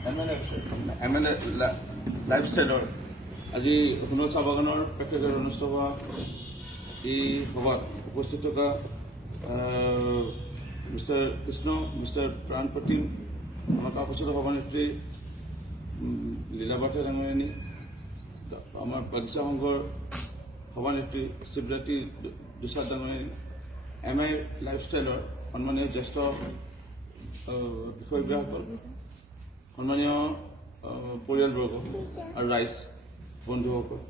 MLA লাইফষ্টাইলৰ আজি সোণোৱাল চাহ বাগানৰ প্ৰেক্ষাগৃহত অনুষ্ঠিত হোৱা এই সভাত উপস্থিত থকা মিষ্টাৰ কৃষ্ণ, মিষ্টাৰ প্ৰাণপ্ৰতিম, আমাৰ কাকচিত সভানেত্ৰী লীলাবাৰ্থা ডাঙৰীয়ানী, আমাৰ বাগিচা সংঘৰ সভানেত্ৰী শিৱৰাত্ৰী দুসাদ ডাঙৰীয়ানী, MI লাইফষ্টাইলৰ সন্মানীয় জ্যেষ্ঠ বিষয়ববীয়াসকল, সন্মানীয় পৰিয়ালবৰ্গ আৰু ৰাইজ বন্ধুসকল,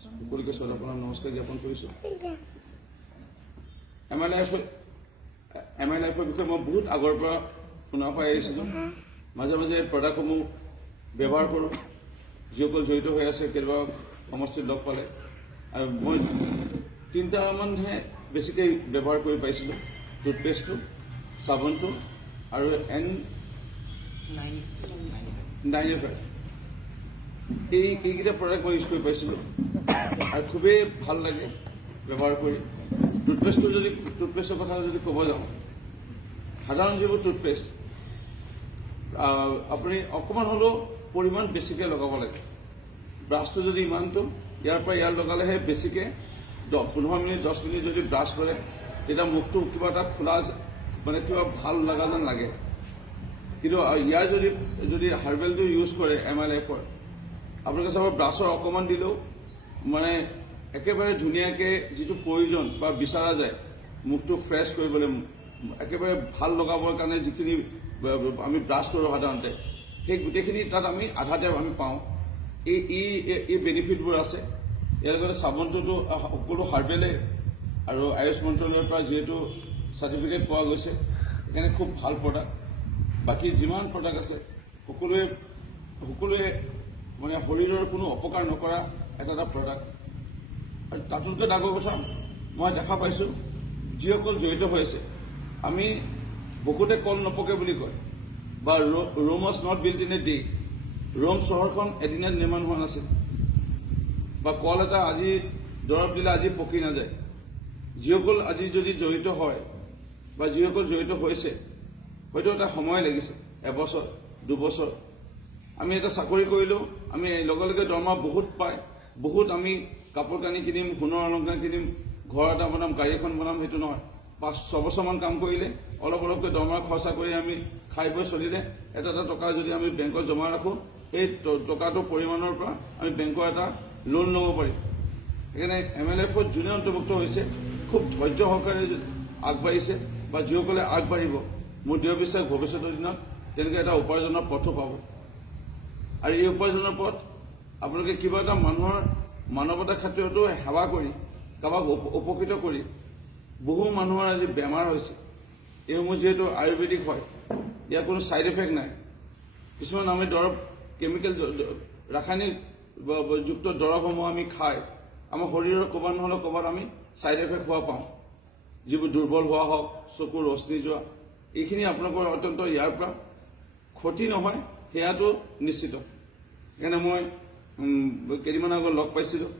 সকলোকে শ্ৰদ্ধাপ্ৰণাম নমস্কাৰ জ্ঞাপন কৰিছোঁ। MI লাইফৰ বিষয়ে মই বহুত আগৰ পৰা শুনা পাই আহিছিলোঁ। মাজে মাজে প্ৰডাক্টসমূহ ব্যৱহাৰ কৰোঁ, যিসকল জড়িত হৈ আছে কেতিয়াবা সমষ্টিত লগ পালে, আৰু মই 3টামানহে বেছিকৈ ব্যৱহাৰ কৰি পাইছিলোঁ। টুথপেষ্টটো, চাবোনটো আৰু N95 এইকেইটা প্ৰডাক্ট মই ইউজ কৰি পাইছিলোঁ আৰু খুবেই ভাল লাগে ব্যৱহাৰ কৰি। টুথপেষ্টৰ কথা যদি ক'ব যাওঁ, সাধাৰণ যিবোৰ টুথপেষ্ট আপুনি অকণমান হ'লেও পৰিমাণ বেছিকৈ লগাব লাগে। ব্ৰাছটো যদি ইমানটো ইয়াৰ পৰা ইয়াৰ লগালেহে বেছিকৈ 15 মিনিট 10 মিনিট যদি ব্ৰাছ কৰে, তেতিয়া মুখটো কিবা এটা খোলা মানে কিবা ভাল লগা যেন লাগে। কিন্তু ইয়াৰ যদি হাৰ্বেলটো ইউজ কৰে MI লাইফৰ, আপোনালোকে চাব ব্ৰাছৰ অকণমান দিলেও মানে একেবাৰে ধুনীয়াকৈ যিটো প্ৰয়োজন বা বিচৰা যায় মুখটো ফ্ৰেছ কৰিবলৈ, একেবাৰে ভাল লগাবৰ কাৰণে যিখিনি আমি ব্ৰাছ কৰোঁ সাধাৰণতে, সেই গোটেইখিনি তাত আমি আধাতে আমি পাওঁ। এই বেনিফিটবোৰ আছে। ইয়াৰ লগতে চাবোনটোতো সকলো হাৰ্বেলে আৰু আয়ুষ মন্ত্ৰালয়ৰ পৰা যিহেতু চাৰ্টিফিকেট পোৱা গৈছে, সেইকাৰণে খুব ভাল প্ৰডাক্ট। বাকী যিমান প্ৰডাক্ট আছে সকলোৱে মানে শৰীৰৰ কোনো অপকাৰ নকৰা এটা প্ৰডাক্ট। আৰু তাতোতকৈ ডাঙৰ কথা মই দেখা পাইছোঁ, যিসকল জড়িত হৈ আছে, আমি বুকুতে কল নপকে বুলি কয়, বা Rome was not built in a day. Rome চহৰখন এদিনত নিৰ্মাণ হোৱা নাছিল, বা কল এটা আজি দৰৱ দিলে আজি পকি নাযায়। যিসকল আজি যদি জড়িত হয় বা যিসকল জড়িত হৈছে, হয়তো এটা সময় লাগিছে, 1 বছৰ 2 বছৰ। আমি এটা চাকৰি কৰিলেও আমি লগে লগে দৰমহা বহুত পায়, বহুত আমি কাপোৰ কানি কিনিম, সোণৰ অলংকাৰ কিনিম, ঘৰ এটা বনাম, গাড়ী এখন বনাম, সেইটো নহয়। 5-6 বছৰমান কাম কৰিলে অলপ অলপকৈ দৰমহা খৰচা কৰি আমি খাই বৈ চলিলে এটা টকা যদি আমি বেংকত জমা ৰাখোঁ, সেই টকাটোৰ পৰিমাণৰ পৰা আমি বেংকৰ এটা লোন ল'ব পাৰিম। সেইকাৰণে MI লাইফত যোনে অন্তৰ্ভুক্ত হৈছে খুব ধৈৰ্য সহকাৰে আগবাঢ়িছে, বা যিসকলে আগবাঢ়িব, মোৰ দৃঢ় বিশ্বাস ভৱিষ্যতৰ দিনত তেনেকৈ এটা উপাৰ্জনৰ পথো পাব। আৰু এই উপাৰ্জনৰ পথ আপোনালোকে কিবা এটা মানুহৰ মানৱতাৰ ক্ষেত্ৰতো সেৱা কৰি, কাৰোবাক উপকৃত কৰি, বহু মানুহৰ আজি বেমাৰ হৈছে। এইসমূহ যিহেতু আয়ুৰ্বেদিক হয়, ইয়াৰ কোনো ছাইড এফেক্ট নাই। কিছুমান আমি দৰৱ, কেমিকেল ৰাসায়নিক যুক্ত দৰৱসমূহ আমি খাই আমাৰ শৰীৰৰ ক'ৰবাত নহ'লে ক'ৰবাত আমি ছাইড এফেক্ট হোৱা পাওঁ, যিবোৰ দুৰ্বল হোৱা হওক, চকুৰ ৰশ্মি যোৱা, এইখিনি আপোনালোকৰ অত্যন্ত ইয়াৰ পৰা ক্ষতি নহয়, সেয়াটো নিশ্চিত। সেইকাৰণে মই কেইদিনমান আগত লগ পাইছিলোঁ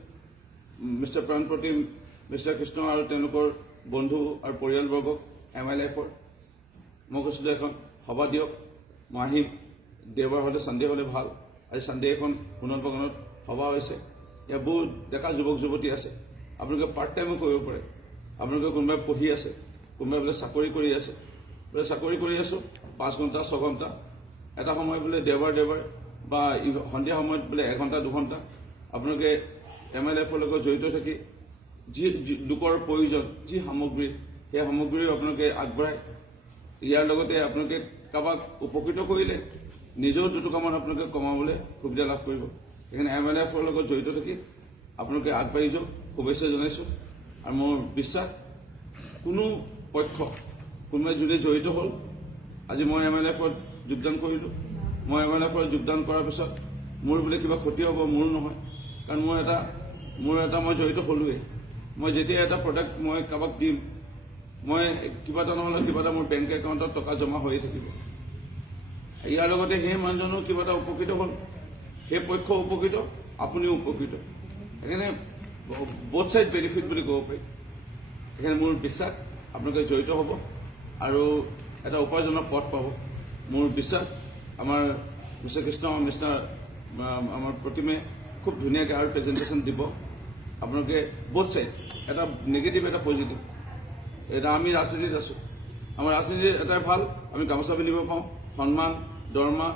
মিষ্টাৰ প্ৰাণপ্ৰতিম, মিষ্টাৰ কৃষ্ণ আৰু তেওঁলোকৰ বন্ধু আৰু পৰিয়ালবৰ্গক MI লাইফৰ। মই কৈছিলোঁ এখন সভা দিয়ক, মই আহিম, দেওবাৰ হ'লে ছানডে হ'লে ভাল। আজি ছানডে এখন সোণোৱাল বাগানত সভা হৈছে। ইয়াত বহুত ডেকা যুৱক যুৱতী আছে, আপোনালোকে পাৰ্ট টাইমো কৰিব পাৰে। আপোনালোকে কোনোবাই পঢ়ি আছে, কোনোবাই বোলে চাকৰি কৰি আছে, বোলে চাকৰি কৰি আছোঁ 5 ঘণ্টা 6 ঘণ্টা, এটা সময় বোলে দেওবাৰ বা সন্ধিয়া সময়ত বোলে 1 ঘণ্টা 2 ঘণ্টা আপোনালোকে MI লাইফৰ লগত জড়িত থাকি যি লোকৰ প্ৰয়োজন, যি সামগ্ৰী, সেই সামগ্ৰীও আপোনালোকে আগবঢ়ায়। ইয়াৰ লগতে আপোনালোকে কাৰোবাক উপকৃত কৰিলে নিজেও 2 টকামান আপোনালোকে কমাবলৈ সুবিধা লাভ কৰিব। সেইকাৰণে MI লাইফৰ লগত জড়িত থাকি আপোনালোকে আগবাঢ়ি যাওক, শুভেচ্ছা জনাইছোঁ। আৰু মোৰ বিশ্বাস কোনো পক্ষ, কোনোবাই যোনে জড়িত হ'ল, আজি মই MI লাইফত যোগদান কৰিলোঁ, মই MI লাইফত যোগদান কৰাৰ পিছত মোৰ বোলে কিবা ক্ষতি হ'ব, মোৰো নহয়। কাৰণ মোৰ এটা মই জড়িত হ'লোৱেই। মই যেতিয়া এটা প্ৰডাক্ট মই কাৰোবাক দিম, মই কিবা এটা নহ'লে কিবা এটা মোৰ বেংক একাউণ্টত টকা জমা হৈয়ে থাকিব। ইয়াৰ লগতে সেই মানুহজনো কিবা এটা উপকৃত হ'ল, সেই পক্ষ উপকৃত, আপুনিও উপকৃত। সেইকাৰণে বোথ ছাইড বেনিফিট বুলি ক'ব পাৰি। সেইকাৰণে মোৰ বিশ্বাস আপোনালোকে জড়িত হ'ব আৰু এটা উপাৰ্জনৰ পথ পাব। মোৰ বিশ্বাস আমাৰ মিষ্টাৰ কৃষ্ণ আমাৰ প্ৰতিমে খুব ধুনীয়াকৈ আৰু প্ৰেজেণ্টেশ্যন দিব আপোনালোকে বোথ চাইড এটা নেগেটিভ এটা পজিটিভ এটা আমি ৰাজনীতিত আছোঁ আমাৰ ৰাজনীতিৰ এটাই ভাল আমি গামোচা পিন্ধিব পাওঁ সন্মান দৰমহা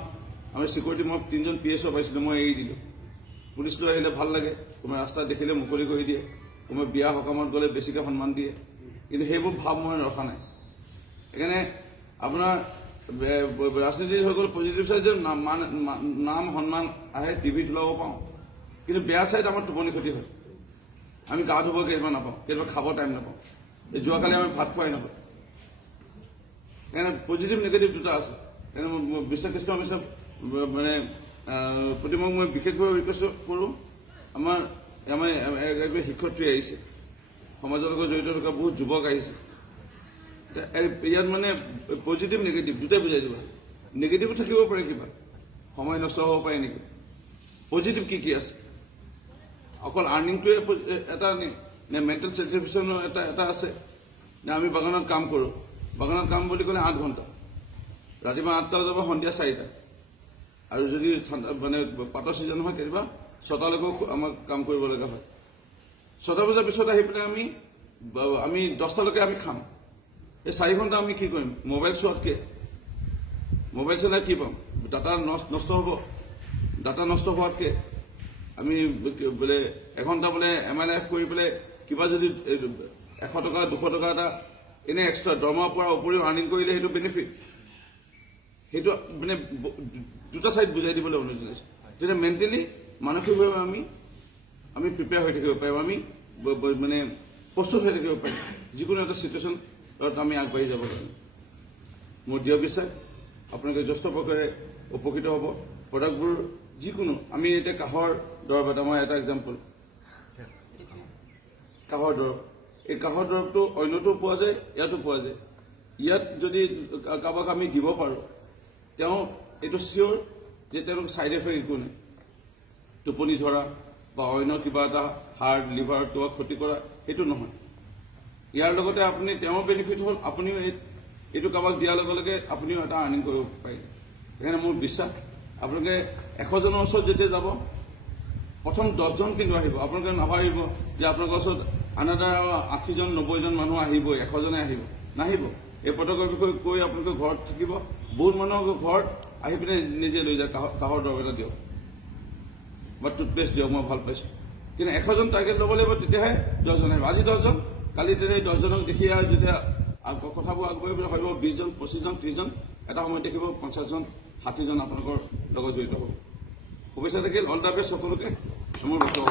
আমি চিকিউৰিটি মই 3জন PSO পাইছিলোঁ মই এৰি দিলোঁ পুলিচ লৈ আহিলে ভাল লাগে তোমাৰ ৰাস্তাত দেখিলে মুকলি কৰি দিয়ে তোমাৰ বিয়া সকামত গ'লে বেছিকৈ সন্মান দিয়ে কিন্তু সেইবোৰ ভাৱ মই ৰখা নাই সেইকাৰণে আপোনাৰ ৰাজনীতি হৈ গ'ল পজিটিভ চাইড যে নাম সন্মান আহে টিভিত ওলাব পাওঁ কিন্তু বেয়া চাইড আমাৰ টোপনি ক্ষতি হয় আমি গা ধুব কেতিয়াবা নাপাওঁ কেতিয়াবা খাব টাইম নাপাওঁ যোৱাকালি আমি ভাত খোৱাই নাপাওঁ সেইকাৰণে পজিটিভ নেগেটিভ দুটা আছে সেইকাৰণে বিশ্বাস কৃষ্ণ আমি চব মানে প্ৰতিমক মই বিশেষভাৱে ৰিকুৱেষ্ট কৰোঁ আমাৰ এগৰাকী শিক্ষয়িত্ৰী আহিছে সমাজৰ লগত জড়িত থকা বহুত যুৱক আহিছে ইয়াত মানে পজিটিভ নেগেটিভ দুটাই বুজাই দিব নেগেটিভো থাকিব পাৰে কিবা সময় নষ্ট হ'ব পাৰে নেকি পজিটিভ কি আছে অকল আৰ্নিংটোৱে এটা নে মেণ্টেল ছেটিছফেকশ্যনৰ এটা আছে নে আমি বাগানত কাম কৰোঁ বাগানত কাম বুলি ক'লে 8 ঘণ্টা ৰাতিপুৱা 8টা বজাৰ পৰা সন্ধিয়া 4টা আৰু যদি মানে পাতৰ ছিজন হয় কেতিয়াবা 6টালৈকেও আমাক কাম কৰিব লগা হয় 6টা বজাৰ পিছত আহি পেলাই আমি 10টালৈকে আমি খাম এই 4 ঘণ্টা আমি কি কৰিম মোবাইল চোৱাতকৈ মোবাইল চালে কি পাম ডাটা নষ্ট হ'ব ডাটা নষ্ট হোৱাতকৈ আমি বোলে এঘণ্টা বোলে MILF কৰি পেলাই কিবা যদি 100 টকা 200 টকা এটা এনে এক্সট্ৰা দৰমহা পোৱাৰ উপৰিও আৰ্নিং কৰিলে সেইটো বেনিফিট সেইটো মানে দুটা চাইড বুজাই দিবলৈ অনুৰোধ জনাইছোঁ তেতিয়া মেণ্টেলি মানসিকভাৱে আমি প্ৰিপেয়াৰ হৈ থাকিব পাৰিম আমি মানে প্ৰস্তুত হৈ থাকিব পাৰিম যিকোনো এটা চিটুৱেশ্যনত আমি আগবাঢ়ি যাব পাৰিম মোৰ দৃঢ় বিশ্বাস আপোনালোকে যথেষ্ট প্ৰকাৰে উপকৃত হ'ব প্ৰডাক্টবোৰ যিকোনো আমি এতিয়া কাহৰ দৰৱ এটা মই এটা এক্সাম্পল কাহৰ দৰৱ এই কাহৰ দৰৱটো অন্যতো পোৱা যায় ইয়াতো পোৱা যায় ইয়াত যদি কাৰোবাক আমি দিব পাৰোঁ তেওঁ এইটো চিয়'ৰ যে তেওঁলোক ছাইড এফেক্ট একো নাই টোপনি ধৰা বা অন্য কিবা এটা হাৰ্ট লিভাৰ কিবা ক্ষতি কৰা সেইটো নহয় ইয়াৰ লগতে আপুনি তেওঁৰ বেনিফিট হ'ল আপুনিও এইটো কাৰোবাক দিয়াৰ লগে লগে আপুনিও এটা আৰ্নিং কৰিব পাৰিলে সেইকাৰণে মোৰ বিশ্বাস আপোনালোকে 100জনৰ ওচৰত যেতিয়া যাব প্ৰথম 10জন কিন্তু আহিব আপোনালোকে নাভাবিব যে আপোনালোকৰ ওচৰত আনহাতে 80জন 90জন মানুহ আহিবই 100জনে আহিব নাহিব এই পদকৰ বিষয়ে কৈ আপোনালোকে ঘৰত থাকিব বহুত মানুহৰ ঘৰত আহি পিনে নিজে লৈ যায় কাহৰ দৰৱ এটা দিয়ক বা টুথপেষ্ট দিয়ক মই ভাল পাইছোঁ কিন্তু 100জন টাৰ্গেট ল'ব লাগিব তেতিয়াহে 10জন আহিব আজি 10জন কালি তেতিয়া 10জনক দেখি আৰু যেতিয়া কথাবোৰ আগবাঢ়িবলৈ ভাবিব 20জন 25জন 30জন এটা সময়ত দেখিব 50জন 60জন আপোনালোকৰ লগত জড়িত হ'ব শুভেচ্ছা থাকিল অল দ্য বেষ্ট সকলোকে মোৰ বক্তব্য